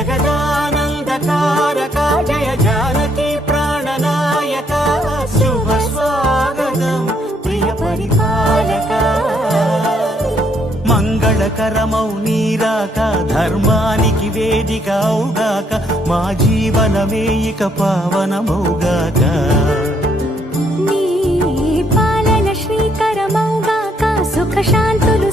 జగదానందకారక జయ జానకి ప్రాణనాయక శుభ స్వాగతం ప్రియ పరిపాలక మంగళకరమౌ నీరాక ధర్మానికి వేదిక అవుగాక మా జీవనమే ఇక పావనమౌగాక నీ పాలన శ్రీకరమౌగాక సుఖ శాంతులు